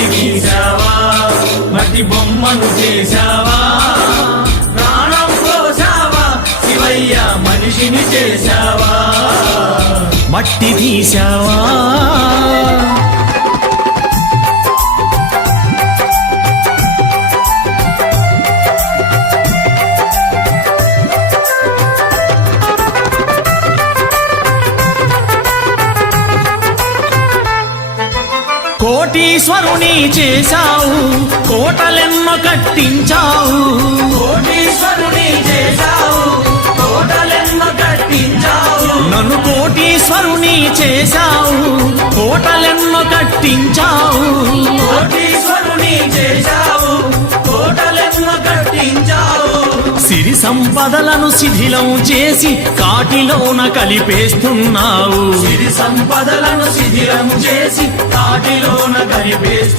మట్టి తీసావా మట్టి బొమ్మను చేశావా ప్రాణం పోసావా శివయ్య మనిషిని చేశావా మట్టి తీసావా కోటీశ్వరుని చేశావు కోటలెన్నో కట్టించావు కోటీశ్వరుని చేశావు కోటలెన్నో కట్టించావు నన్ను కోటీశ్వరుని చేశావు కోటలెన్నో కట్టించావు కోటీశ్వరుని చేశావు కోటలెన్నో కట్టించావు సిరి సంపదలను శిథిలం చేసి కాటిలోన కలిపేస్తున్నావు సిరి సంపదలను శిథిలం చేసి కాటిలోన కలిపేస్తున్నావు